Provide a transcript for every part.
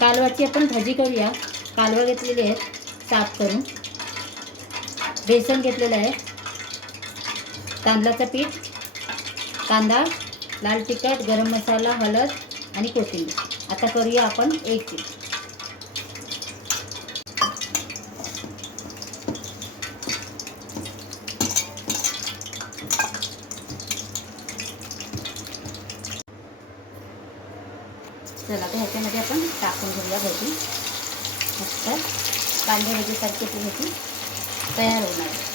कालवाची आपण भाजी करूया। कालवा घेतलेली आहे साफ करून, बेसन घेतलेलं आहे, तांदळाचं पीठ, कांदा, लाल तिखट, गरम मसाला, हळद आणि कोथिंबीर। आता करूया आपण एक पीठ। चला तर ह्याच्यामध्ये आपण टाकून घेऊया भाजी। मस्त कांदे भाजीसारखी ती भाजी तयार होणार आहे।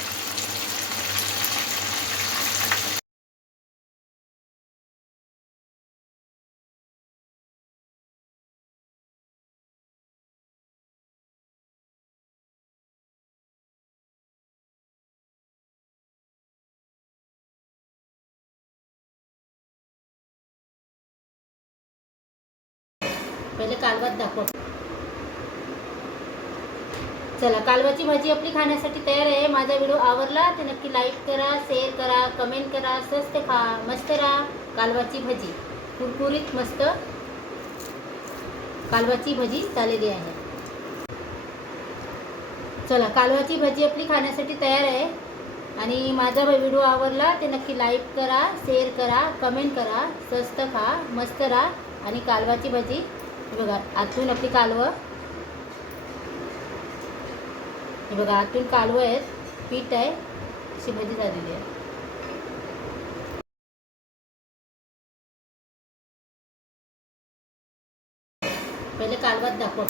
पहिले कालवात दाखव। चला कालवाची भाजी आपली खाण्यासाठी तयार आहे। माझा व्हिडिओ आवडला तर नक्की लाईक करा, शेअर करा, कमेंट करा। स्वस्त खा, मस्त राहा। कालवाची भाजी कुरकुरीत मस्त कालवाची भाजी झालेली आहे। चला कालवाची भाजी आपली खाण्यासाठी तयार आहे। आणि माझा व्हिडिओ आवडला तर नक्की लाईक करा, शेअर करा, कमेंट करा। स्वस्त खा, मस्त राहा। आणि कालवाची भाजी बघा, आतून आपली कालवं हे बघा, आतून कालवं आहेत, पीठ आहे, अशी भाजी झालेली आहे। पहिले कालवात दाखव।